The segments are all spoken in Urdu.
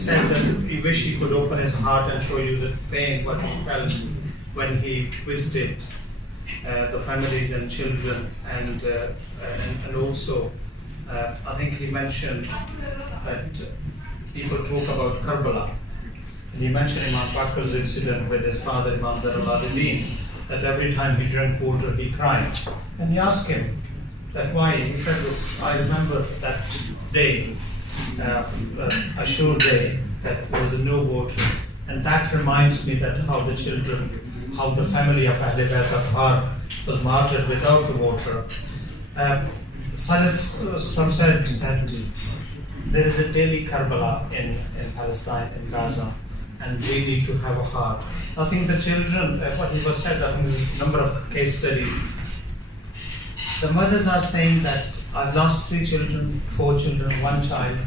said that he wished he could open his heart and show you the pain, what he felt when he visited the families and children, and also I think he mentioned that people talk about Karbala, and he mentioned Imam Bakr's incident with his father Imam Zainul Abidin, that every time he drank water he cried, and he asked him that why. He said, look, I remember that day, a sure day, that there was no water, and that reminds me that how the children, how the family of Ahle Bayt Azhar was martyred without the water. Some said that there is a daily Karbala in Palestine, in Gaza, and we need to have a heart. I think the children, what he was said, I think there's a number of case studies. The mothers are saying that I've lost 3 children, 4 children, 1 child.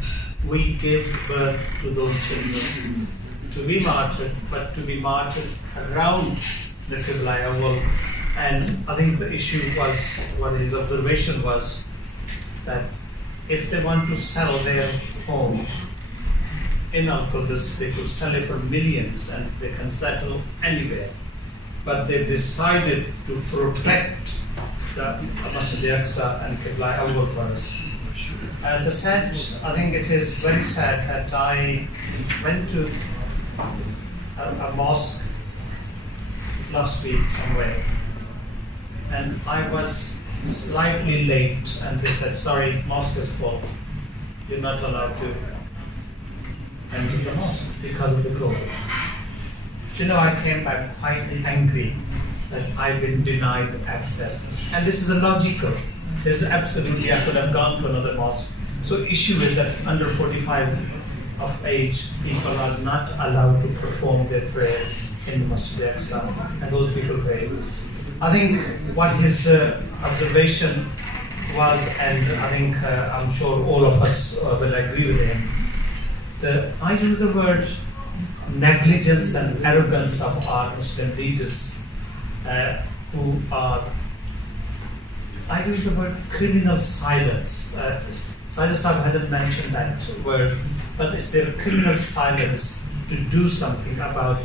We gave birth to those children to be martyred, but to be martyred around the Qibla Awwal. And I think the issue was, what his observation was, that if they want to sell their home in Al-Quds, they could sell it for millions and they can settle anywhere. But they decided to protect the Masjid Aqsa and Qibla Awwal for us. The sad, I think it is very sad that I went to a mosque last week somewhere, and I was slightly late, and they said, sorry, mosque is full. You're not allowed to enter the mosque because of the COVID. You know, I came back quite angry that I've been denied access. And this is illogical. There's absolutely, I could have gone to another mosque. So the issue is that under 45 of age, people are not allowed to perform their prayers in the Masjid Aqsa, and those people pray. I think what his observation was, and I think I'm sure all of us will agree with him, I use the word negligence and arrogance of our Muslim leaders who are, I use the word criminal silence. Sajid Sahib hasn't mentioned that word, but it's their criminal silence to do something about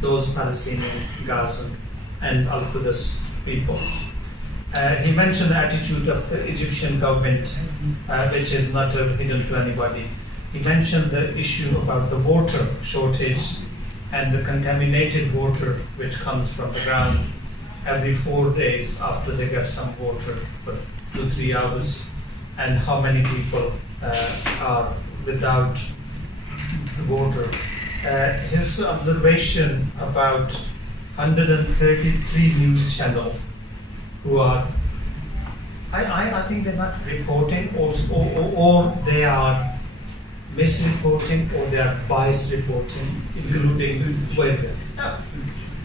those Palestinian, Gazan and Al-Quds people. He mentioned the attitude of the Egyptian government, which is not hidden to anybody. He mentioned the issue about the water shortage and the contaminated water which comes from the ground every 4 days after they get some water for 2-3 hours, and how many people are without the water. His observation about 133 news channels who are, I think they're not reporting, or they are misreporting, or they are biased reporting, including,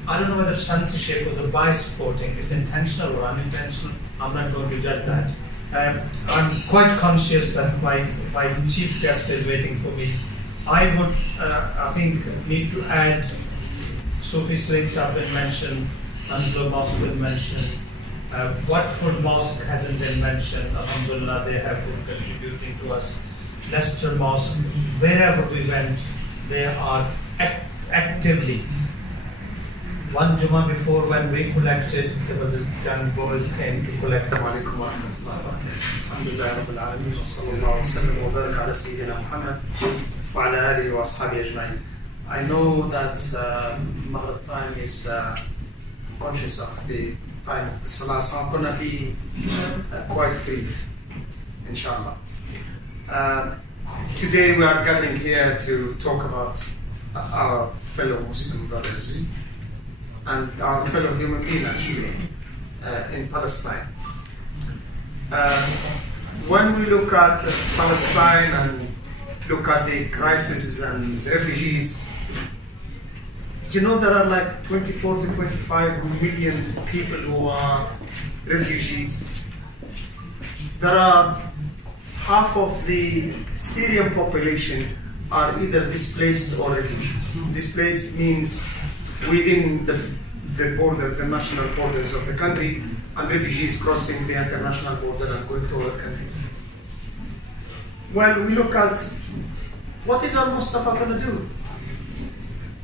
I don't know whether censorship or the biased reporting is intentional or unintentional. I'm not going to judge that. I'm quite conscious that my chief guest is waiting for me. I would, I think, need to add, Sufi slates have been mentioned, Ansar Mosque been mentioned, Watford Mosque hasn't been mentioned. Alhamdulillah, they have been contributing to us. Leicester Mosque, wherever we went, they are actively. One Jummah before, when we collected, there was a young boys came to collect. Alhamdulillah Rabbil Alameen, wa sallallahu wa sallam wa barak ala Sayyidina Muhammad wa ala alihi wa ashabihi ajma'in. I know that Maghrib time is conscious of the time of the Salah, so I'm going to be quite brief, inshallah. Today we are gathering here to talk about our fellow Muslim brothers and our fellow human beings actually in Palestine. When we look at Palestine and look at the crisis and refugees, you know there are like 24 to 25 million people who are refugees. There are half of the Syrian population are either displaced or refugees. Displaced means within the border, the national borders of the country, and refugees crossing the international border and going to other countries. When we look at What is our Mustafa going to do?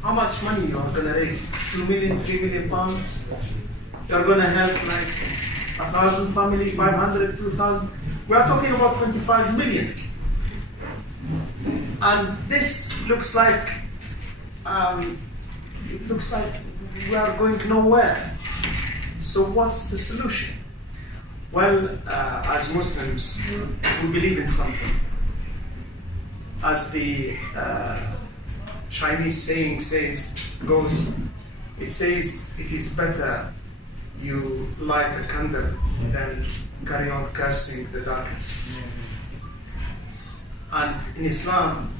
How much money you are going to raise? 2 million, 3 million pounds? You are going to help like 1,000 family, 500, 2,000? We are talking about 25 million. And this looks like, it looks like we are going nowhere. So what's the solution? Well, as Muslims, we believe in something. As the Chinese saying goes, it says it is better you light a candle than carry on cursing the darkness. And in Islam,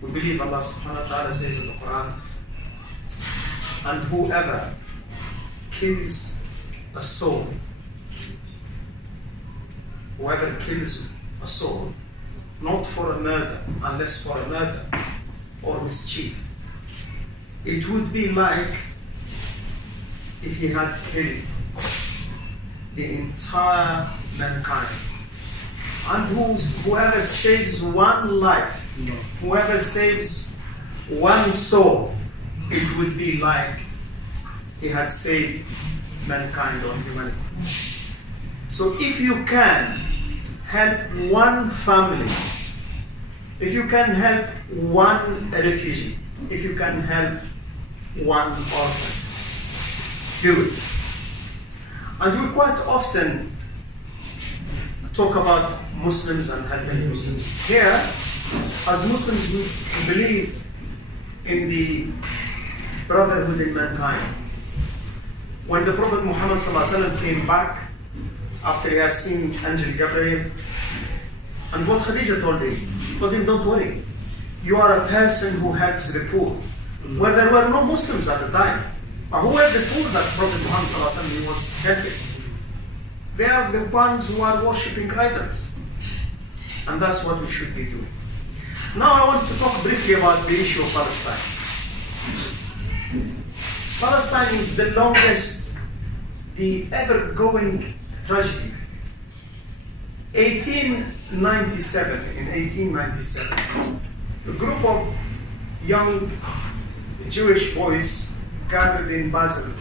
we believe Allah subhanahu wa ta'ala says in the Quran, and whoever kills a soul, whoever kills a soul, not for a murder, unless for a murder or mischief, it would be like if he had killed the entire mankind. And whoever saves one life, whoever saves one soul, it would be like he had saved mankind or humanity. So if you can help one family, if you can help one refugee, if you can help one orphan, do it. And we quite often talk about Muslims and helping Muslims. Here, as Muslims, we believe in the brotherhood in mankind. When the Prophet Muhammad ﷺ came back after he has seen Angel Gabriel, and what Khadija told him, don't worry, you are a person who helps the poor. Where there were no Muslims at the time. But who were the poor that Prophet Muhammad ﷺ was helping? They are the ones who are worshipping idols. And that's what we should be doing. Now I want to talk briefly about the issue of Palestine. Palestine is the longest, the ever-going tragedy. In 1897, a group of young Jewish boys gathered in Basel,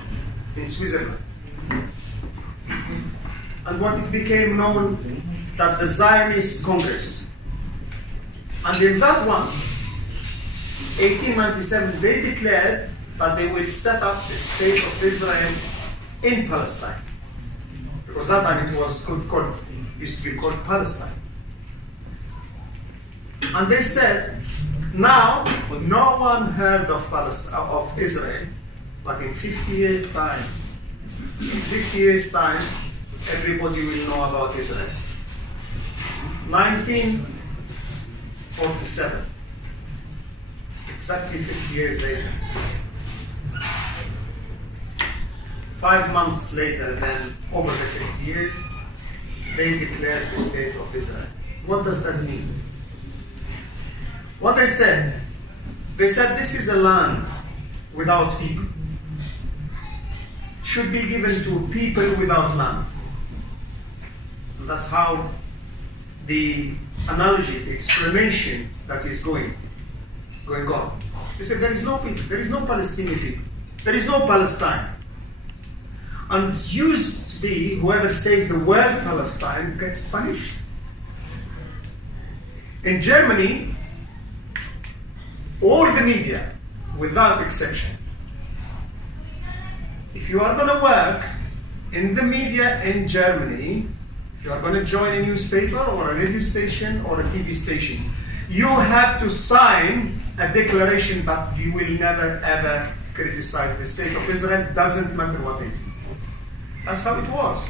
in Switzerland. And what it became known that the Zionist Congress. And in that one, 1897, they declared that they will set up the state of Israel in Palestine. Because that time it was used to be called Palestine. And they said, now no one heard of Israel, but in 50 years' time, everybody will know about Israel. 1947, exactly 50 years later. 5 months later, then over the 50 years, they declared the state of Israel. What does that mean? What they said this is a land without people. Should be given to people without land. And that's how the analogy, the explanation that is going on. They said there is no people, there is no Palestinian people, there is no Palestine. And used to be, whoever says the word Palestine gets punished. In Germany, all the media, without exception, if you are going to work in the media in Germany, if you are going to join a newspaper or a radio station or a TV station, you have to sign a declaration that you will never ever criticize the state of Israel, doesn't matter what they do. That's how it was.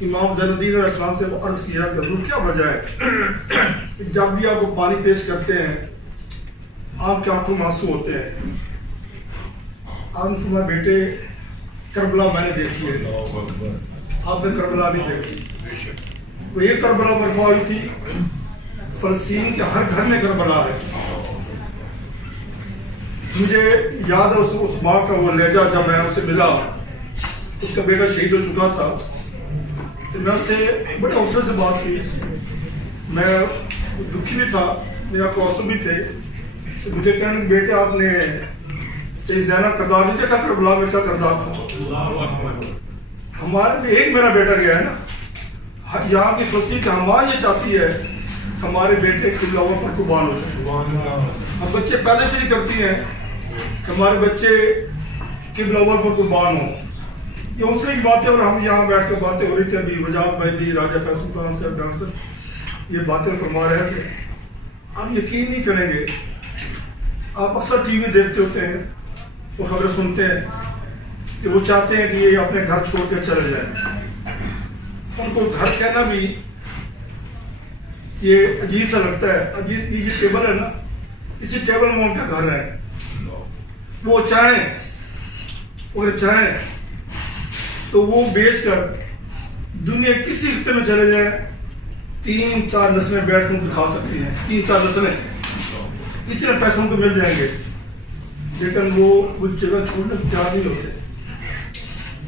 امام زین الدین علیہ السلام سے وہ عرض کیا کہ حضور کیا وجہ ہے کہ جب بھی آپ کو پانی پیش کرتے ہیں آپ کی آنکھوں میں آنسو ہوتے ہیں؟ آپ نے فرمایا بیٹے کربلا میں نے دیکھی ہے، آپ نے کربلا نہیں دیکھی. وہ یہ کربلا برپا ہوئی تھی، فلسطین کے ہر گھر میں کربلا ہے. مجھے یاد ہے اس ماں کا وہ لہجہ، جب میں اسے ملا، اس کا بیٹا شہید ہو چکا تھا، تو میں اس سے بڑے حوصلے سے بات کی. میں دکھی بھی تھا، میرا کوسو بھی تھے. تو مجھے کہنے کہ بیٹے آپ نے صحیح زینب کردار نہیں دیکھا کربلا میں کیا کردار تھا؟ ہمارے میں ایک میرا بیٹا گیا ہے نا. یہاں کی فلسطین کی ہمار یہ چاہتی ہے ہمارے بیٹے قبلہ اول پر قربان ہو جائیں. ہم بچے پہلے سے ہی کرتی ہیں کہ ہمارے بچے قبلہ اول پر قربان ہوں. یہ حوصلے کی باتیں، اور ہم یہاں بیٹھ کر باتیں ہو رہی تھی. ابھی وجاد بھائی بھی، راجہ فیصل خان صاحب، ڈاکٹر صاحب یہ باتیں فرما رہے تھے. آپ یقین نہیں کریں گے، آپ اکثر ٹی وی دیکھتے ہوتے ہیں، وہ خبریں سنتے ہیں کہ وہ چاہتے ہیں کہ یہ اپنے گھر چھوڑ کے چلے جائیں. ان کو گھر کہنا بھی یہ عجیب سا لگتا ہے. عجیب یہ ٹیبل ہے نا، اسی ٹیبل میں ان کا گھر ہے. وہ چاہیں اگر چاہیں تو وہ بیچ کر دنیا کسی خطے میں چلے جائیں، 3-4 نسلیں بیٹھ کر ان کو کھا سکتی ہیں. 3-4 نسلیں، اتنے پیسے ان کو مل جائیں گے. لیکن وہ جگہ چھوڑنے کو تیار نہیں ہوتے.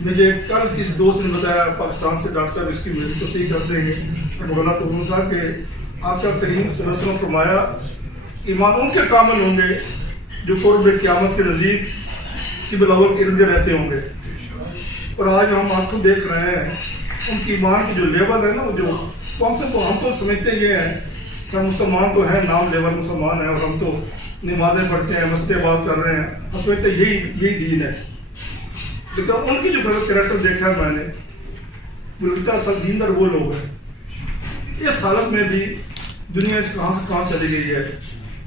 مجھے کل کسی دوست نے بتایا پاکستان سے، ڈاکٹر صاحب اس کی میری تو صحیح کر دیں گے، بولا تو انہوں نے کہا کہ آپ کیا کریم صلی اللہ علیہ وسلم فرمایا ایمان ان کے کامل ہوں گے جو قرب قیامت کے نزدیک قبلہ اول کے ارد گرد رہتے ہوں گے. اور آج ہم آنکھوں دیکھ رہے ہیں ان کی ایمان کی جو لیول ہے نا، جو ہم سب کو، ہم تو سمجھتے یہ ہیں کہ ہم مسلمان تو ہیں، نام لیول مسلمان ہیں، اور ہم تو نمازیں پڑھتے ہیں، مسجد بات کر رہے ہیں، ہم سمجھتے یہی دین ہے. لیکن ان کی جو کریکٹر دیکھا ہے میں نے، ملکتا اصل دیندار وہ لوگ ہیں. اس حالت میں بھی دنیا کہاں سے کہاں چلی گئی ہے،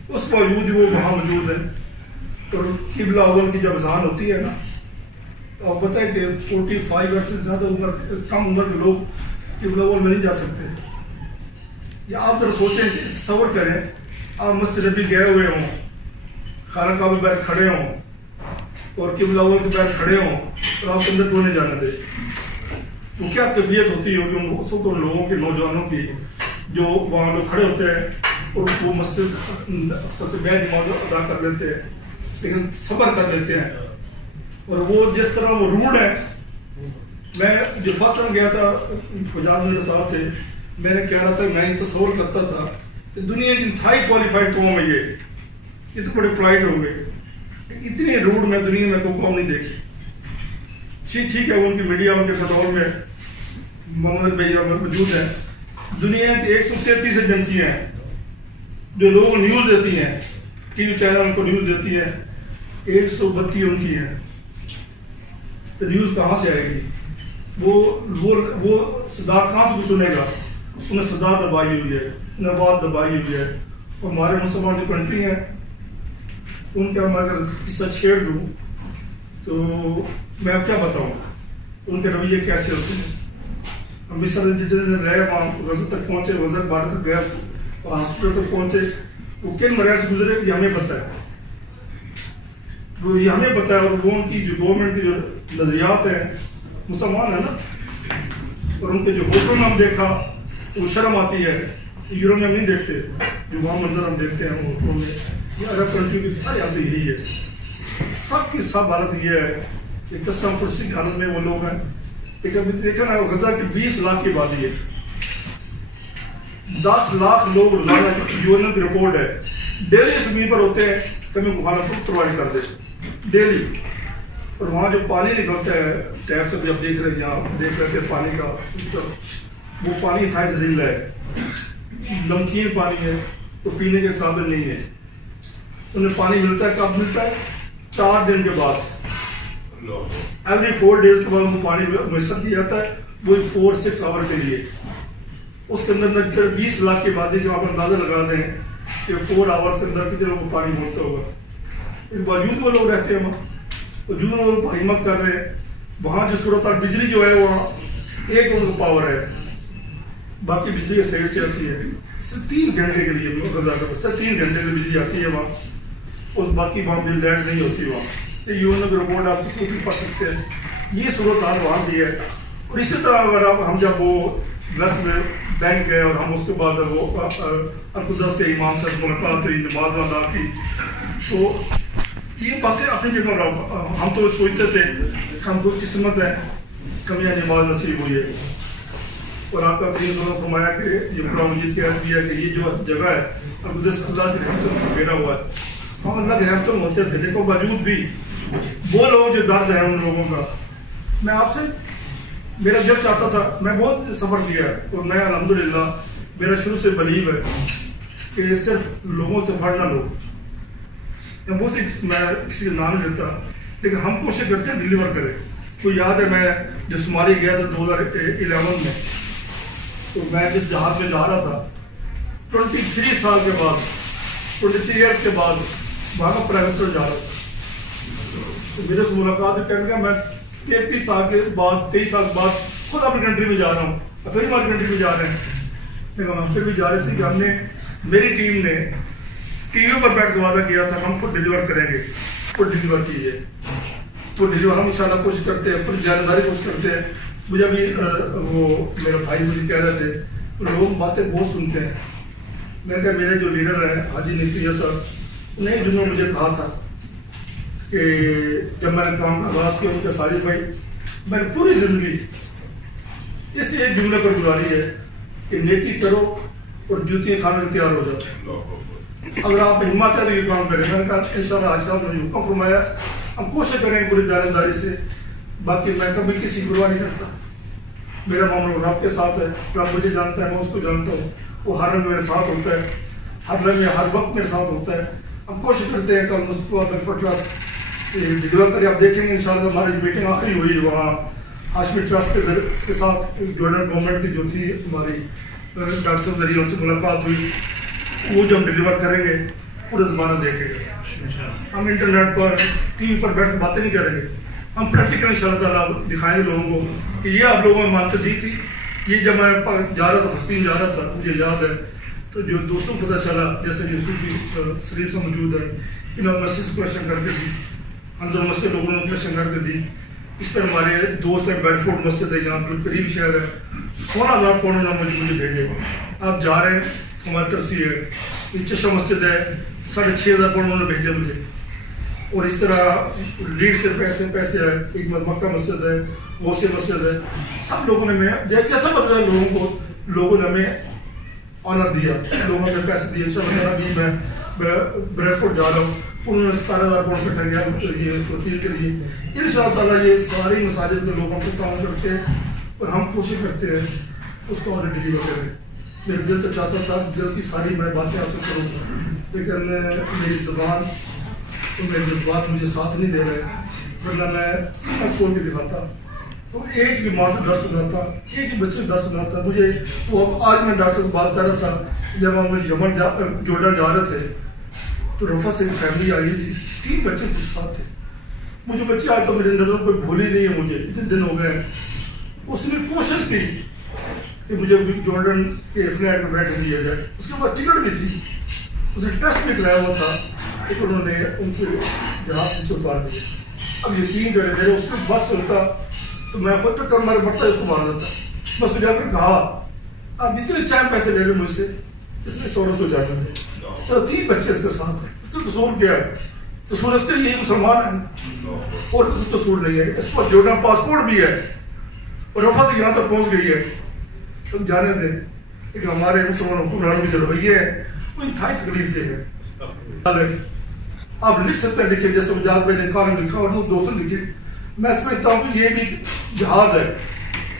اس باوجود وہ وہاں موجود ہے. اور قبلہ اول کی جب اذان ہوتی ہے نا، تو آپ بتائیں کہ 45 سے زیادہ کم عمر کے لوگ قبلہ اول میں نہیں جا سکتے. یا آپ ذرا سوچیں، تصور کریں آپ مسجد نبی گئے ہوئے ہوں، خانہ کعبہ پہ کھڑے ہوں اور قبلہ اول کے پیر کھڑے ہوں اور آپ اندر کوئی نہیں جانے دے، تو کیا کیفیت ہوتی ہوگی ان لوگوں کی، نوجوانوں کی، جو وہاں لوگ کھڑے ہوتے ہیں اور وہ مسجد اکثر سے بے نماز ادا کر لیتے ہیں لیکن صبر کر لیتے ہیں. اور وہ جس طرح وہ روڈ ہے، میں جو فرسٹ ٹائم گیا تھا، وجاد میرے ساتھ تھے، میں نے کہہ رہا تھا، میں تصور کرتا تھا کہ دنیا کی انتہائی کوالیفائڈ قوم ہے یہ تو بڑے پلائٹ ہوں گے. اتنی روڈ میں دنیا میں کوئی قوم نہیں دیکھی. ٹھیک ہے، ان کی میڈیا ان کے کنٹرول میں محمد بھائی موجود ہیں. دنیا کی 133 ایجنسیاں ہیں جو لوگوں کو نیوز دیتی ہیں، ٹی وی چینل ان کو نیوز دیتی ہے، 132 ان کی ہیں. تو نیوز کہاں سے آئے گی؟ وہ صدا کہاں سے سنے گا؟ انہیں صدا دبائی ہوئی ہے، انہیں آواز دبائی ہوئی ہے. اور ہمارے مسلمان جو کنٹری ہیں ان کا میں اگر قصہ چھیڑ دوں تو میں اب کیا بتاؤں ان کے رویے کیسے ہوتے ہیں. ہم مصر جتنے دن رہے وہاں غزہ تک پہنچے، غزہ بارڈر تک گیا، ہاسپٹل تک پہنچے، وہ کن مراحل سے گزرے یہ ہمیں پتہ ہے. وہ یہ ہمیں پتہ ہے. اور وہ ان کی جو گورنمنٹ کی جو نظریات ہیں، مسلمان ہیں نا، اور ان کے جو ہوٹل میں ہم دیکھا وہ شرم آتی ہے. یورپ میں ہم نہیں دیکھتے جو وہاں منظر ہم دیکھتے ہیں ہوٹلوں میں. یہ عرب کنٹری کی ساری حالت یہی ہے، سب کی سب حالت یہ ہے کہ قسم پرسی کی حالت میں وہ لوگ ہیں. لیکن ابھی دیکھا نا غزہ کی 20 لاکھ کی آبادی ہے، 10 لاکھ لوگ روزانہ کی یونین کی رپورٹ ہے ڈیلی زمین پر ہوتے ہیں کہ ہمیں مخالفت پرووائڈ کر دے ڈیلی. اور وہاں جو پانی نکلتا ہے ٹیپ سے بھی آپ دیکھ رہے ہیں، یہاں دیکھ رہے تھے پانی کا سسٹم، وہ پانی انتہائی زہریلا ہے، نمکین پانی ہے، وہ پینے کے قابل نہیں ہے. انہیں پانی ملتا ہے کب ملتا ہے؟ 4 دن کے بعد. ایوری 4 ڈیز کے بعد ان کو پانی میسر کیا جاتا ہے، وہ 4-6 آور کے لیے. اس کے اندر 20 لاکھ کی آبادی جو آپ اندازہ لگا دیں کہ 4 آورس کے اندر کتنے لوگوں کو پانی پہنچتا ہوگا. اس باوجود وہ لوگ رہتے ہیں وہاں، جو لوگ ہمت کر رہے ہیں. وہاں جو صورت حال بجلی جو ہے وہاں ایک ان کو پاور ہے, باقی بجلی اسٹیٹ سے آتی ہے, صرف 3 گھنٹے کے لیے غزہ کا صرف 3 گھنٹے کی بجلی آتی ہے وہاں, اور باقی وہاں بھی لینڈ نہیں ہوتی وہاں. یہ یونو کی رپورٹ آپ کسی کو پڑھ سکتے ہیں. یہ صورت حال وہاں بھی ہے. اور اسی طرح اگر آپ ہم جب وہ ویسٹ میں بینک گئے اور ہم اس کے بعد وہ القدس کے امام سے ملاقات ہوئی, نماز ادا کی, تو یہ باتیں اپنی جگہ ہم تو سوچتے تھے کہ ہم کو قسمت ہے کمیاں نماز نصیب ہوئی ہے. اور آپ کا دین دونوں فرمایا کہ یہ قرآن مجید کہہ دیا کہ یہ جو جگہ ہے القدس اللہ کی رحمتوں سے گھیرا ہوا ہے. ہم اللہ کی رحمتوں میں ہوتے تھے, لیکن باوجود بھی وہ لوگ جو درد ہے ان لوگوں کا, میں آپ سے میرا دل چاہتا تھا, میں بہت سفر کیا ہے اور میں الحمدللہ میرا شروع سے بلیو ہے کہ صرف لوگوں سے پڑھ نہ لو, میں کسی کا نام نہیں لیتا, لیکن ہم کوشش کرتے ہیں ڈلیور کریں. تو یاد ہے میں جو صومالیہ گیا تھا 2011 میں, تو میں جس جہاز میں جا رہا تھا 23 سال کے بعد 23 ایئرس کے بعد وہاں کا پرائم منسٹر جا رہا تھا. تو میرے سے ملاقات کہنے کا میں 23 سال کے بعد خود اپنی کنٹری میں جا رہا ہوں, پھر ہماری کنٹری میں جا رہے ہیں. لیکن ہم پھر بھی جا رہے تھے کہ ہم نے, میری ٹیم نے ٹی وی پر بیٹھ کے وعدہ کیا تھا ہم خود ڈلیور کریں گے. خود ڈلیور کیجیے, تو ڈلیور ہم انشاءاللہ کوشش کرتے ہیں, پھر ذمہ داری کوشش کرتے ہیں. مجھے ابھی وہ میرا بھائی مجھے کہہ رہے تھے لوگ باتیں بہت سنتے ہیں. میں نے کہا میرے جو لیڈر ہیں حاجی نیتیہ صاحب, انہیں ایک جملہ مجھے کہا تھا کہ جب میں نے کام کا آغاز کیا ان کے ساجد بھائی, میں نے پوری زندگی اس ایک جملے پر گزاری ہے کہ نیکی کرو اور جوتیاں کھانے تیار ہو جاؤ. اگر آپ ہمت ہے تو یہ کام کریں. میں نے کہا انشاءاللہ حاج صاحب نے حکم فرمایا, ہم کوشش کریں پوری داری سے. باقی میں کبھی کسی کی پرواہ نہیں کرتا, میرا معاملہ رب کے ساتھ ہے, رب مجھے جانتا ہے, میں اس کو جانتا ہوں, وہ ہر رنگ میرے ساتھ ہوتا ہے, ہر رنگ میں ہر وقت میرے ساتھ ہوتا ہے. ہم کوشش کرتے ہیں کہ مصطفیٰ ویلفیئر ٹرسٹ ڈلیور کرے. آپ دیکھیں گے انشاءاللہ ہماری میٹنگ آخری ہوئی وہاں ہاشمی ٹرسٹ کے ساتھ, جوائنٹ گورنمنٹ کی جو تھی ہماری ڈاکٹر صاحب ذریعے ان سے ملاقات ہوئی. وہ جو ہم ڈلیور کریں گے پورا زمانہ دیکھیں گے. ہم انٹرنیٹ پر ٹی وی پر بیٹھ کے باتیں نہیں کریں گے, ہم پریکٹیکل ان شاء اللہ تعالیٰ دکھائیں گے لوگوں کو کہ یہ آپ لوگوں نے مانتے دی تھی. یہ جب میں جا رہا تھا فلسطین جا رہا تھا, مجھے یاد ہے, تو جو دوستوں کو پتہ چلا جیسے یوسفی شریف سے موجود ہے, انہوں نے مسجد کوشچن کر کے دی, حمزہ مسجد لوگوں نے کوشچن کر کے دی. اس طرح ہمارے دوست ہیں بیڈ فورڈ مسجد ہے یہاں پر قریب شہر ہے, 16,000 پاؤنڈ انہوں نے مجھے بھیجے. آپ جا رہے ہیں ہماری طرف سے ہے. یہ چشم مسجد ہے 6,500 پاؤنڈ انہوں نے بھیجے مجھے. اور اس طرح لیڈ سے پیسے ہے, ایک مکہ مسجد ہے, غوثیہ مسجد ہے. سب لوگوں نے, میں جیسا پتہ لوگوں نے ہمیں آنر دیا, لوگوں نے پیسے دیے. ابھی میں بریڈ فورڈ جا رہا ہوں, انہوں نے 17,000 پاؤنڈ اکٹھا کیا یہ فلسطین کے لیے. ان شاء اللہ تعالیٰ یہ ساری مساجد کے لوگ ہم سے کام کرتے ہیں اور ہم کوشش کرتے ہیں اس کو آنر ڈلیور کریں. میرا دل تو چاہتا تھا دل کی ساری میں باتیں آپ سے کروں, لیکن میری زبان تو میرے جذبات مجھے ساتھ نہیں دے رہے, ورنہ میں سینا کھول کے دکھاتا. تو ایک ہی ماں کو ڈر سناتا, ایک ہی بچے کو ڈر سناتا. مجھے وہ آج میں ڈاکٹر سے بات کر رہا تھا, جب ہم یمن جورڈن جا رہے تھے تو رفع سے ایک فیملی آئی تھی, 3 بچے ساتھ تھے. مجھے بچے آج تو میرے نظر کوئی بھول ہی نہیں ہے, مجھے اتنے دن ہو گئے. اس نے کوشش کی کہ مجھے جورڈن کے فلائٹ میں بیٹھ دیا جائے. اس کے بعد ٹکٹ بھی تھی, اسے ٹیسٹ بھی کرایا ہوا تھا, لیکن انہوں نے ان کو جہاز نیچے اتار دیا. اب یقین کرے میرے اس میں بس چلتا تو میں خود تک کر مارے بڑھتا اس کو مار دیتا. بس جا کر کہا آپ اتنے چائے پیسے لے رہے مجھ سے, اس نے عورت کو جانا دے. تو 3 بچے اس کے ساتھ ہیں, اس کا قصور کیا ہے؟ قصور اس کے یہ مسلمان ہیں اور قصور نہیں ہے. اس پر جورڈن پاسپورٹ بھی ہے اور رفع سے یہاں تک پہنچ گئی ہے, تم جانے دیں. لیکن ہمارے مسلمان حکمرانوں کی جو رویے ہیں وہ انتہائی تکلیف دہ ہے. آپ لکھ سکتے ہیں, لکھیں جیسے مجاہد بھائی نے کہا لکھا اور دوستوں لکھے. میں سمجھتا ہوں کہ یہ بھی جہاد ہے.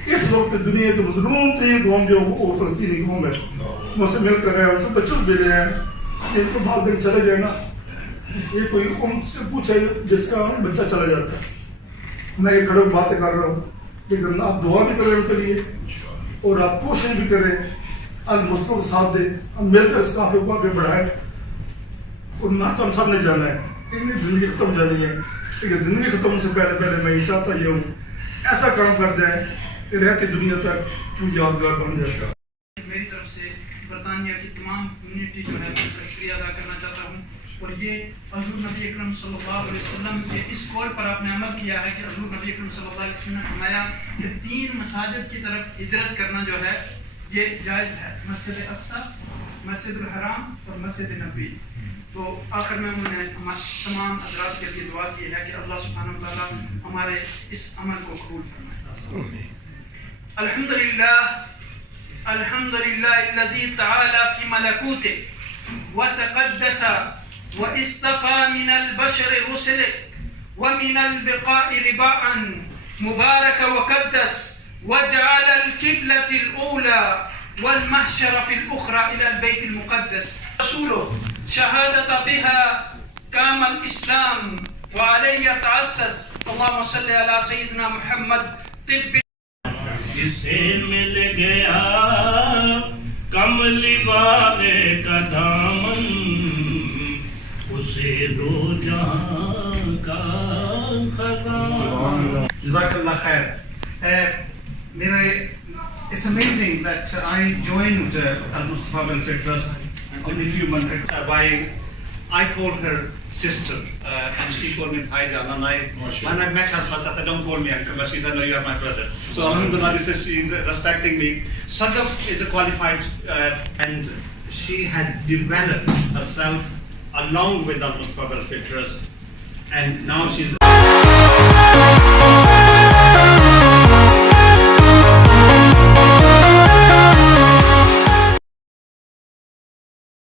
اس وقت دنیا کے مظلوم ترین قوم جو وہ فلسطینی قوم ہے, مجھ سے مل کر رہے ہیں, ان سے بچوں سے ملے ہیں, ان کو بھاگ دن چلے گئے نا. یہ کوئی ان سے پوچھے جس کا بچہ چلا جاتا ہے. میں یہ کھڑے باتیں کر رہا ہوں, لیکن آپ دعا بھی کریں ان کے لیے اور آپ کوشش بھی کریں, المسلموں کا ساتھ دیں, ہم مل کر اس کافی کو آگے بڑھائیں. اور نہ تو ہم سب نے جانا ہے, ایک زندگی ختم جانی ہے, لیکن زندگی ختم سے پہلے میں یہ چاہتا یہ ہوں ایسا کام کر دیں رہتے دنیا تک وہ یادگار بن جائے گا. میری طرف سے برطانیہ کی تمام کمیونٹی جو ہے میں اس کا شکریہ ادا کرنا چاہتا ہوں. اور یہ حضور نبی اکرم صلی اللہ علیہ وسلم کے اس قول پر آپ نے عمل کیا ہے کہ حضور نبی اکرم صلی اللہ علیہ وسلم نے فرمایا کہ 3 مساجد کی طرف ہجرت کرنا جو ہے یہ جائز ہے, مسجد اقصی, مسجد الحرام اور مسجد نبوی. تو آخر میں انہوں نے تمام حضرات کے لیے دعا کی ہے کہ اللہ سبحانہ وتعالیٰ ہمارے اس عمل کو قبول فرمائے. الحمد للہ الذی تعالی فی ملکوتہ وتقدس واصطفى من البشر رسلك ومن البقاء رباعا مبارك وقدس وجعل القبلة الأولى والمحشر في الأخرى إلى البيت المقدس رسوله شهادة بها قام الإسلام وعليه يتأسس. اللهم صل على سيدنا محمد طب جسے مل گیا کملی والے کا دامن اسے دو جہاں کا خزانہ. Jazakallah khair. It's amazing that I joined Al-Mustafa Welfare Trust only a few months ago. I called her sister and she called me Bhaijan, and when I met her first I said, don't call me uncle, but she said, no, you are my brother. So alhamdulillah, this is, she's respecting me. Sadaf is a qualified and she has developed herself along with Al-Mustafa Welfare Trust, and now she's